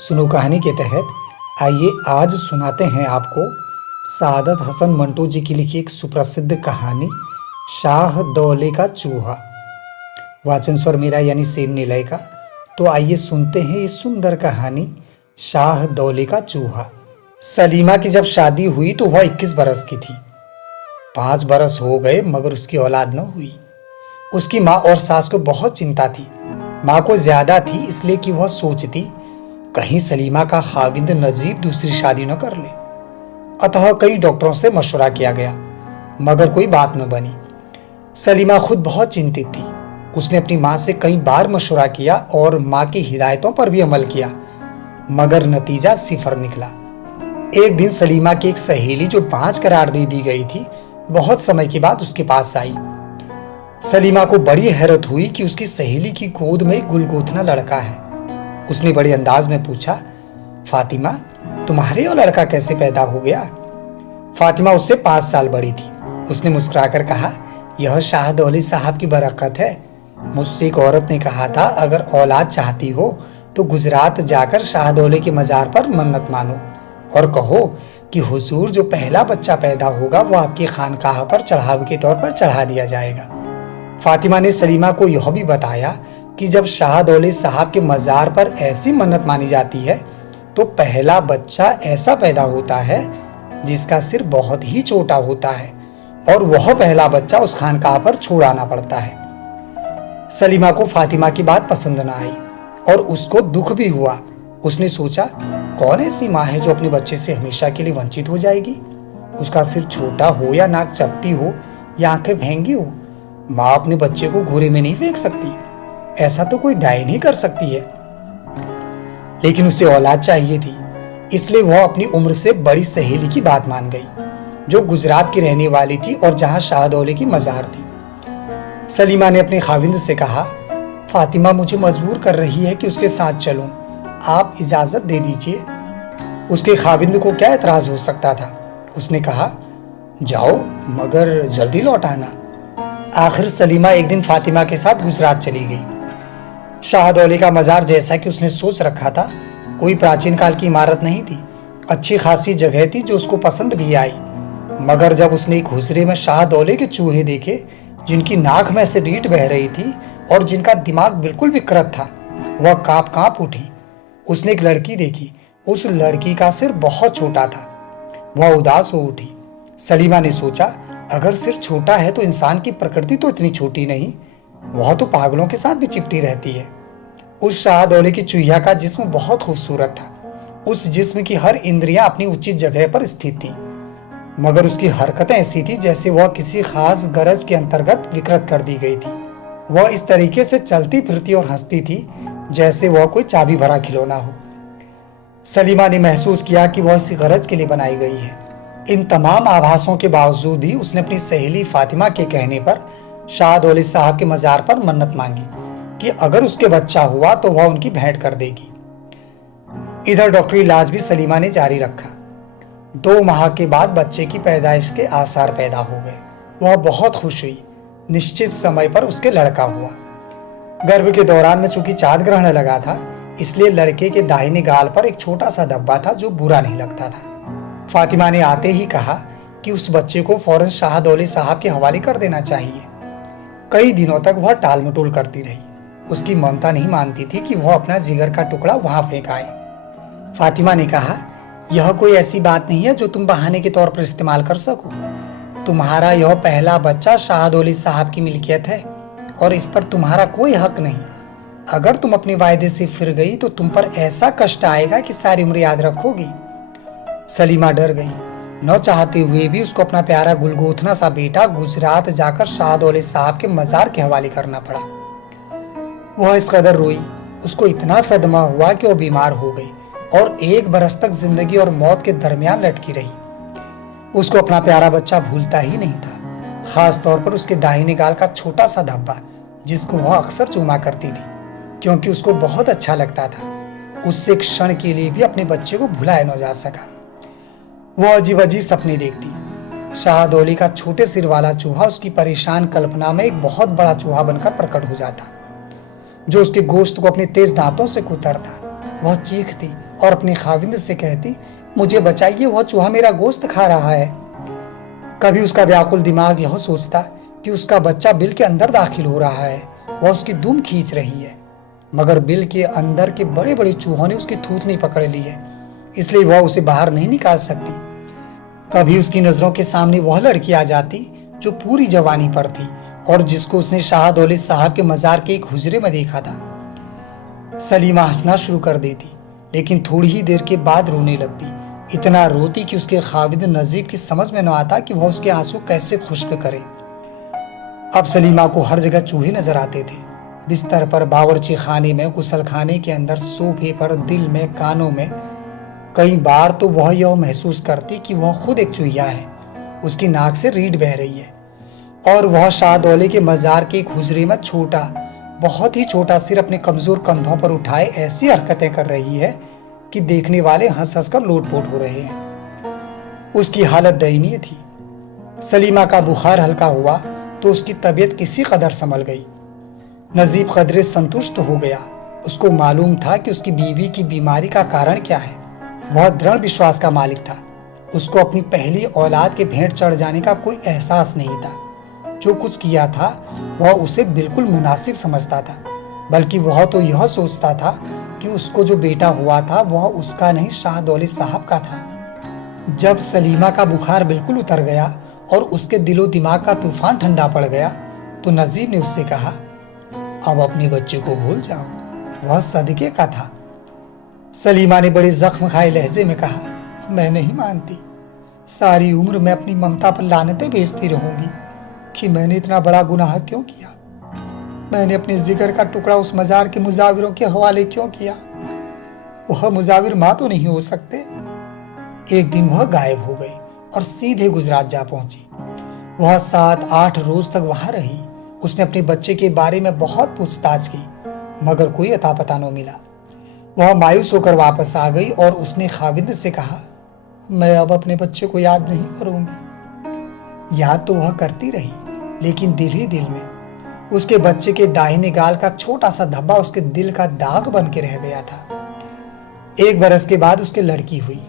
सुनो कहानी के तहत आइए आज सुनाते हैं आपको सादत हसन मंटो जी की लिखी एक सुप्रसिद्ध कहानी शाह दौले का चूहा। वाचन स्वर मेरा यानी सेन निलय का। तो आइए सुनते हैं ये सुंदर कहानी शाह दौले का चूहा। सलीमा की जब शादी हुई तो वह 21 बरस की थी। 5 बरस हो गए मगर उसकी औलाद न हुई। उसकी माँ और सास को बहुत चिंता थी। माँ को ज्यादा थी इसलिए कि वह सोचती कहीं सलीमा का खाविंद नजीब दूसरी शादी न कर ले। अतः कई डॉक्टरों से मशवरा किया गया मगर कोई बात न बनी। सलीमा खुद बहुत चिंतित थी। उसने अपनी माँ से कई बार मशवरा किया और माँ की हिदायतों पर भी अमल किया मगर नतीजा सिफर निकला। एक दिन सलीमा की एक सहेली जो बांझ करार दे दी गई थी बहुत समय के बाद उसके पास आई। सलीमा को बड़ी हैरत हुई कि उसकी सहेली की गोद में एक गुलगोथना लड़का है। उसने बड़े अंदाज में पूछा, फातिमा तुम्हारे और लड़का कैसे पैदा हो गया? फातिमा उससे 5 साल बड़ी थी। उसने मुस्कुराकर कहा, यह शाह दौले साहब की बरकत है। मुझसे एक औरत ने कहा था अगर औलाद चाहती हो तो गुजरात जाकर शाह दौले के मजार पर मन्नत मानो और कहो कि हुजूर जो पहला बच्चा पैदा होगा वो आपकी खानकाह पर चढ़ावे के तौर पर चढ़ा दिया जाएगा। फातिमा ने सलीमा को यह भी बताया कि जब शाह दौले साहब के मजार पर ऐसी मन्नत मानी जाती है तो पहला बच्चा ऐसा पैदा होता है जिसका सिर बहुत ही छोटा होता है और वह पहला बच्चा उस खानकाह पर छोड़ाना पड़ता है। सलीमा को फातिमा की बात पसंद न आई और उसको दुख भी हुआ। उसने सोचा कौन ऐसी माँ है जो अपने बच्चे से हमेशा के लिए वंचित हो जाएगी? उसका सिर छोटा हो या नाक चपटी हो या आंखें भेंगी हो, माँ अपने बच्चे को घूरे में नहीं फेंक सकती। ऐसा तो कोई डायन ही कर सकती है। लेकिन उसे औलाद चाहिए थी इसलिए वह अपनी उम्र से बड़ी सहेली की बात मान गई जो गुजरात की रहने वाली थी और जहां शाह दौले की मजार थी। सलीमा ने अपने खाविंद से कहा, फातिमा मुझे मजबूर कर रही है कि उसके साथ चलूं, आप इजाजत दे दीजिए। उसके खाविंद को क्या एतराज हो सकता था। उसने कहा, जाओ मगर जल्दी लौट आना। आखिर सलीमा एक दिन फातिमा के साथ गुजरात चली गई। शाह दौले का मजार जैसा कि उसने सोच रखा था कोई प्राचीन काल की इमारत नहीं थी। अच्छी खासी जगह थी जो उसको पसंद भी आई। मगर जब उसने एक हुजरे में शाह दौले के चूहे देखे जिनकी नाक में से रीट बह रही थी और जिनका दिमाग बिल्कुल विकृत था, वह कांप कांप उठी। उसने एक लड़की देखी। उस लड़की का सिर बहुत छोटा था। वह उदास हो उठी। सलीमा ने सोचा अगर सिर छोटा है तो इंसान की प्रकृति तो इतनी छोटी नहीं, वह तो पागलों के साथ भी चिपटी रहती है। उस शाह दौले की चूहिया का जिस्म बहुत खूबसूरत था। उस जिस्म की हर इंद्रियां अपनी उचित जगह पर स्थित थी मगर उसकी हरकतें ऐसी थी जैसे वह किसी खास गरज के अंतर्गत विकृत कर दी गई थी। वह इस तरीके से चलती फिरती और हंसती थी जैसे वह कोई चाबी भरा खिलौना हो। सलीमा ने महसूस किया कि वह इसी गरज के लिए बनाई गई है। इन तमाम आभासों के बावजूद भी उसने अपनी सहेली फातिमा के कहने पर शाह दौले साहब के मजार पर मन्नत मांगी कि अगर उसके बच्चा हुआ तो वह उनकी भेंट कर देगी। इधर डॉक्टरी इलाज भी सलीमा ने जारी रखा। 2 माह के बाद बच्चे की पैदाइश के आसार पैदा हो गए। वह बहुत खुश हुई। निश्चित समय पर उसके लड़का हुआ। गर्भ के दौरान में चूंकि चांद ग्रहण लगा था इसलिए लड़के के दाहिने गाल पर एक छोटा सा धब्बा था जो बुरा नहीं लगता था। फातिमा ने आते ही कहा कि उस बच्चे को फौरन शाह दौले साहब के हवाले कर देना चाहिए। कई दिनों तक वह टाल मटोल करती रही। उसकी ममता नहीं मानती थी कि वह अपना जिगर का टुकड़ा वहां फेंक आए। फातिमा ने कहा, यह कोई ऐसी बात नहीं है जो तुम बहाने के तौर पर इस्तेमाल कर सको। तुम्हारा यह पहला बच्चा शाह दौले साहब की मिल्कियत है और इस पर तुम्हारा कोई हक नहीं। अगर तुम अपने वायदे से फिर गई तो तुम पर ऐसा कष्ट आएगा कि सारी उम्र याद रखोगी। सलीमा डर गई। न चाहते हुए भी उसको अपना प्यारा गुलगोथना सा बेटा गुजरात जाकर शाह दौले साहब के मजार के हवाले करना पड़ा। वह इस कदर रोई, उसको इतना सदमा हुआ कि वह बीमार हो गई और 1 बरस तक जिंदगी और मौत के दरमियान लटकी रही। उसको अपना प्यारा बच्चा भूलता ही नहीं था, खास तौर पर उसके दाहिने गाल का छोटा सा धब्बा जिसको वह अक्सर चूमा करती थी क्योंकि उसको बहुत अच्छा लगता था। उससे एक क्षण के लिए भी अपने बच्चे को भुलाया न जा सका। वह अजीब अजीब सपने देखती। शाह दौले का छोटे सिर वाला चूहा उसकी परेशान कल्पना में एक बहुत बड़ा चूहा बनकर प्रकट हो जाता जो उसके गोश्त को अपने तेज दांतों से कुतरता। वह चीखती और अपने खाविंद से कहती, मुझे बचाइए, वह चूहा मेरा गोश्त खा रहा है। कभी उसका व्याकुल दिमाग यह सोचता कि उसका बच्चा बिल के अंदर दाखिल हो रहा है, वह उसकी दुम खींच रही है, मगर बिल के अंदर के बड़े बड़े चूहों ने उसकी थूथनी पकड़ ली है, इसलिए वह उसे बाहर नहीं निकाल सकती। कभी उसकी नजरों के सामने वह लड़की आ जाती जो पूरी जवानी पर थी और जिसको उसने शाह दौलत साहब के मजार के एक हुजरे में देखा था। सलीमा हंसना शुरू कर देती, लेकिन थोड़ी ही देर के बाद रोने लगती, इतना रोती कि उसके खाविद नजीब की समझ में न आता कि वह उसके आंसू कैसे खुश्क करे। अब सलीमा को हर जगह चूहे नजर आते थे, बिस्तर पर, बावर्ची खाने में, गुसल खाने के अंदर, सोफे पर, दिल में, कानों में। कई बार तो वह यह महसूस करती कि वह खुद एक चूहिया है, उसकी नाक से रीढ़ बह रही है और वह शाह दौले के मजार के एक हुजरे में छोटा, बहुत ही छोटा सिर अपने कमजोर कंधों पर उठाए ऐसी हरकतें कर रही है कि देखने वाले हंस हंस कर लोटपोट हो रहे हैं। उसकी हालत दयनीय थी। सलीमा का बुखार हल्का हुआ तो उसकी तबीयत किसी कदर संभल गई। नजीब कदरे संतुष्ट हो गया। उसको मालूम था कि उसकी बीवी की बीमारी का कारण क्या है। वह दृढ़ विश्वास का मालिक था। उसको अपनी पहली औलाद के भेंट चढ़ जाने का कोई एहसास नहीं था। जो कुछ किया था वह उसे बिल्कुल मुनासिब समझता था, बल्कि वह तो यह सोचता था कि उसको जो बेटा हुआ था वह उसका नहीं, शाह दौलत साहब का था। जब सलीमा का बुखार बिल्कुल उतर गया और उसके दिलो दिमाग का तूफान ठंडा पड़ गया तो नजीब ने उससे कहा, अब अपने बच्चे को भूल जाओ, वह सदके का था। सलीमा ने बड़े जख्म खाए लहजे में कहा, मैं नहीं मानती। सारी उम्र मैं अपनी ममता पर लानतें भेजती रहूंगी कि मैंने इतना बड़ा गुनाह क्यों किया। मैंने अपने जिगर का टुकड़ा उस मजार के मुजाविरों के हवाले क्यों किया। वह मुजाविर मां तो नहीं हो सकते। एक दिन वह गायब हो गई और सीधे गुजरात जा पहुंची। वह 7-8 रोज तक वहां रही। उसने अपने बच्चे के बारे में बहुत पूछताछ की, मगर कोई अता पता न मिला। वह मायूस होकर वापस आ गई और उसने खाविंद से कहा, मैं अब अपने बच्चे को याद नहीं करूंगी। याद तो वह करती रही, लेकिन दिल ही दिल में उसके बच्चे के दाहिने गाल का छोटा सा धब्बा उसके दिल का दाग बन के रह गया था। 1 बरस के बाद उसके लड़की हुई।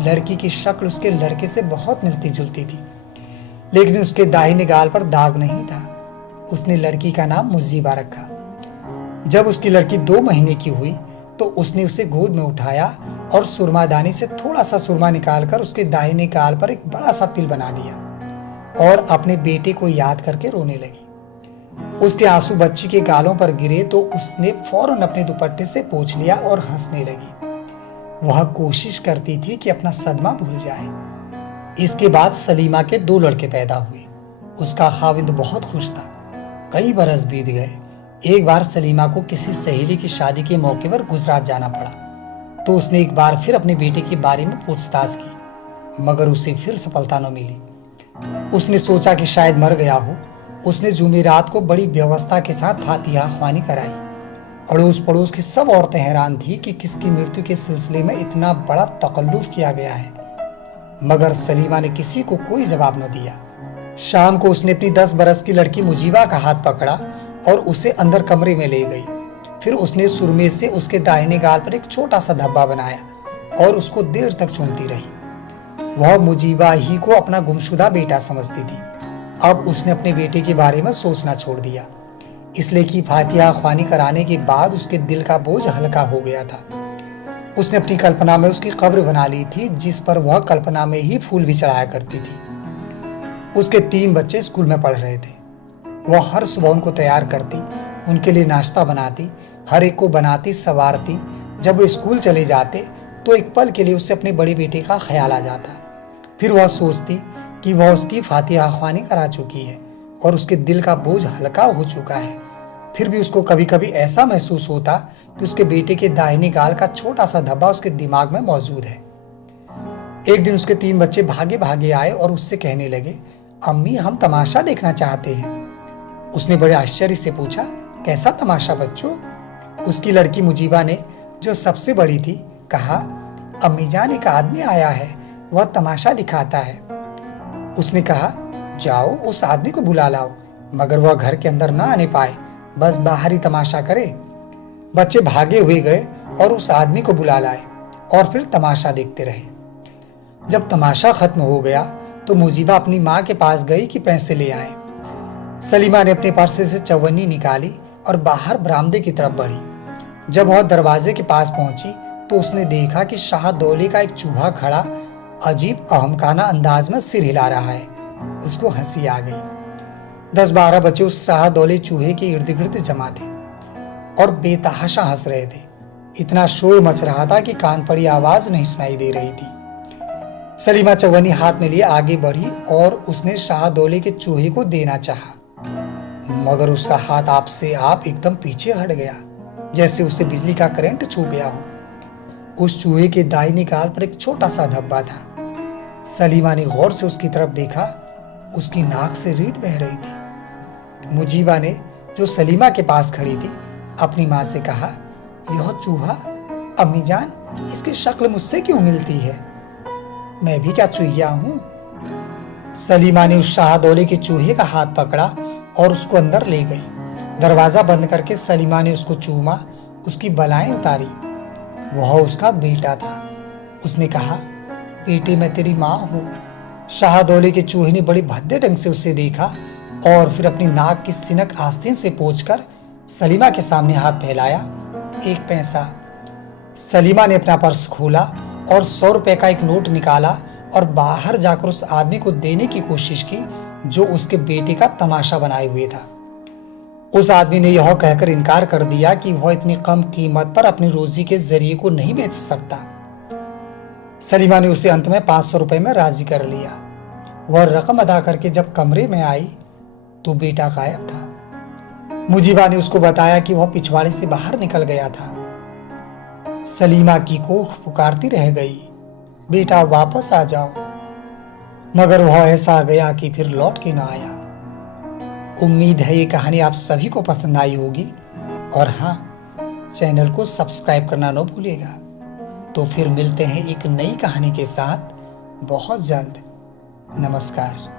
लड़की की शक्ल उसके लड़के से बहुत मिलती जुलती थी, लेकिन उसके दाहिने गाल पर दाग नहीं था। उसने लड़की का नाम मुजीबा रखा। जब उसकी लड़की 2 महीने की हुई तो उसने उसे गोद में उठाया और सुरमादानी से थोड़ा सा सुरमा निकालकर उसके दाहिने गाल पर एक बड़ा सा तिल बना दिया और अपने बेटे को याद करके रोने लगी। उसके आंसू बच्ची के गालों पर गिरे तो उसने फौरन अपने दुपट्टे से पोंछ लिया और हंसने लगी। वह कोशिश करती थी कि अपना सदमा भूल जाए। इसके बाद सलीमा के 2 लड़के पैदा हुए। उसका खाविंद बहुत खुश था। कई बरस बीत गए। एक बार सलीमा को किसी सहेली की शादी के मौके पर गुजरात जाना पड़ा, तो उसने एक बार फिर अपने बेटे के बारे में पूछताछ की, मगर उसे फिर सफलता न मिली। उसने सोचा कि शायद मर गया हो। उसने जुमेरात को बड़ी व्यवस्था के साथ फातिहा ख्वानी कराई। अड़ोस पड़ोस की सब औरतें हैरान थी कि किसकी मृत्यु के सिलसिले में इतना बड़ा तकल्लुफ किया गया है, मगर सलीमा ने किसी को कोई जवाब न दिया। शाम को उसने अपनी 10 बरस की लड़की मुजीबा का हाथ पकड़ा और उसे अंदर कमरे में ले गई। फिर उसने सुरमे से उसके दाहिने गाल पर एक छोटा सा धब्बा बनाया और उसको देर तक चूमती रही। वह मुजीबा ही को अपना गुमशुदा बेटा समझती थी। अब उसने अपने बेटे के बारे में सोचना छोड़ दिया, इसलिए कि फातिहा ख्वानी कराने के बाद उसके दिल का बोझ हल्का हो गया था। उसने अपनी कल्पना में उसकी कब्र बना ली थी, जिस पर वह कल्पना में ही फूल भी चढ़ाया करती थी। उसके 3 बच्चे स्कूल में पढ़ रहे थे। वह हर सुबह उनको तैयार करती, उनके लिए नाश्ता बनाती, हर एक को बनाती संवारती। जब वो स्कूल चले जाते तो एक पल के लिए उससे अपने बड़े बेटे का ख्याल आ जाता। फिर वह सोचती कि वह उसकी फातिहा ख्वानी करा चुकी है और उसके दिल का बोझ हल्का हो चुका है। फिर भी उसको कभी कभी ऐसा महसूस होता कि उसके बेटे के दाहिने गाल का छोटा सा धब्बा उसके दिमाग में मौजूद है। एक दिन उसके 3 बच्चे भागे भागे आए और उससे कहने लगे, अम्मी हम तमाशा देखना चाहते हैं। उसने बड़े आश्चर्य से पूछा, कैसा तमाशा बच्चों? उसकी लड़की मुजीबा ने, जो सबसे बड़ी थी, कहा, अम्मी जान एक आदमी आया है, वह तमाशा दिखाता है। उसने कहा, जाओ उस आदमी को बुला लाओ, मगर वह घर के अंदर न आने पाए, बस बाहर ही तमाशा करे। बच्चे भागे हुए गए और उस आदमी को बुला लाए। और फिर तमाशा देखते रहे। जब तमाशा खत्म हो गया तो मुजीबा अपनी माँ के पास गई कि पैसे ले आए। सलीमा ने अपने पर्से से चवन्नी निकाली और बाहर बरामदे की तरफ बढ़ी। जब वह दरवाजे के पास पहुंची तो उसने देखा कि शाहदौले का एक चूहा खड़ा अजीब अहमकाना अंदाज में सिर हिला रहा है। उसको हंसी आ गई। 10-12 बच्चे उस शाहदौले चूहे के इर्द गिर्द जमा थे और बेतहाशा हंस रहे थे। इतना शोर मच रहा था कि कान पड़ी आवाज नहीं सुनाई दे रही थी। सलीमा चवन्नी हाथ में लिए आगे बढ़ी और उसने शाहदौले के चूहे को देना चाहा, मगर उसका हाथ आपसे आप एकदम पीछे हट गया, जैसे उसे बिजली का करंट छू गया हो। उस चूहे के दाहिने गाल पर एक छोटा सा धब्बा था। सलीमा ने गौर से उसकी तरफ देखा। उसकी नाक से रीढ़ बह रही थी। मुजीबा ने, जो सलीमा के पास खड़ी थी, अपनी माँ से कहा, यह चूहा, अम्मी जान, इसकी शक्ल मुझसे क्यों मिलती है? मैं भी क्या चूहिया हूं? सलीमा ने उस शाहदौले के चूहे का हाथ पकड़ा और उसको अंदर ले गई। दरवाजा बंद करके सलीमा ने उसको चूमा, उसकी बलाएं उतारी। वह उसका बेटा था। उसने कहा, बेटे मैं तेरी माँ हूँ। शाहदौले के चूहे ने बड़े भद्दे ढंग से उसे देखा और फिर अपनी नाक की सिनक आस्तीन से पोंछकर सलीमा के सामने हाथ फैलाया। 1 पैसा। सलीमा ने अपना पर्स खोला और 100 रुपए का एक नोट निकाला और बाहर जाकर उस आदमी को देने की कोशिश की जो उसके बेटे का तमाशा बनाए हुए था। उस आदमी ने यह कहकर इनकार कर दिया कि वह इतनी कम कीमत पर अपनी रोजी के जरिए को नहीं बेच सकता। सलीमा ने उसे अंत में 500 रुपए में राजी कर लिया। वह रकम अदा करके जब कमरे में आई तो बेटा गायब था। मुजीबा ने उसको बताया कि वह पिछवाड़े से बाहर निकल गया था। सलीमा की कोख पुकारती रह गई, बेटा वापस आ जाओ, मगर वह ऐसा गया कि फिर लौट के ना आया। उम्मीद है ये कहानी आप सभी को पसंद आई होगी और हाँ, चैनल को सब्सक्राइब करना न भूलिएगा। तो फिर मिलते हैं एक नई कहानी के साथ बहुत जल्द। नमस्कार।